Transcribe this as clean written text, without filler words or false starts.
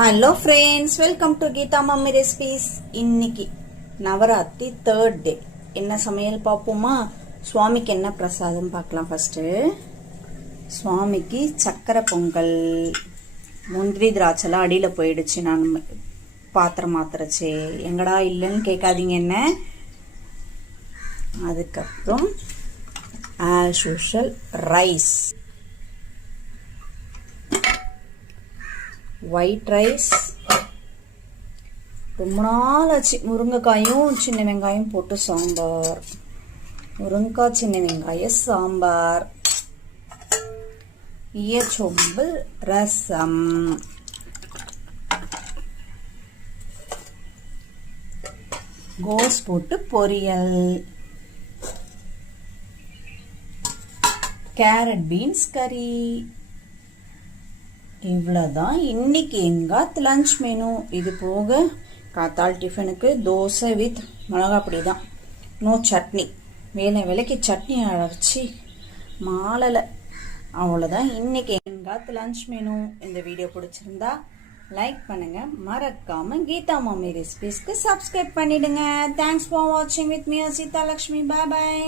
Hello friends, welcome to Geetha mummy recipes. இன்னைக்கு Navratri 3rd டே. என்ன சமையல் பார்ப்போமா? சுவாமிக்கு என்ன பிரசாதம் பார்க்கலாம். ஃபர்ஸ்ட் சுவாமிக்கு சக்கரை பொங்கல். முந்திரி திராட்சைலாம் அடியில் போயிடுச்சு. நான் பாத்திரம் மாத்திரச்சே எங்கடா இல்லைன்னு கேட்காதீங்க என்ன. அதுக்கப்புறம் as usual rice, white rice. ரொம்ப நாள் ஆச்சு முருங்கைக்காயும் சின்ன வெங்காயம் போட்டு சாம்பார். முருங்கைக்காய் சின்ன வெங்காய சாம்பார். ஈயச்சொம்பு ரசம். கோஸ் போட்டு பொரியல். கேரட் பீன்ஸ் கறி. இவ்வளோதான் இன்னைக்கு எங்காத் லஞ்ச் மெனு. இது போக காத்தால் டிஃபனுக்கு தோசை வித் மிளகாப்பொடி தான். நோ சட்னி. வேலைக்கு சட்னி அரைச்சி மாலலை. அவ்வளோதான் இன்னைக்கு எங்காத் லஞ்ச் மெனு. இந்த வீடியோ பிடிச்சிருந்தா லைக் பண்ணுங்க, மறக்காம கீதா மம்மி ரெசிபீஸ்க்கு சப்ஸ்கிரைப் பண்ணிடுங்க. தேங்க்ஸ் ஃபார் வாட்சிங் with me Seetha Lakshmi. Bye bye.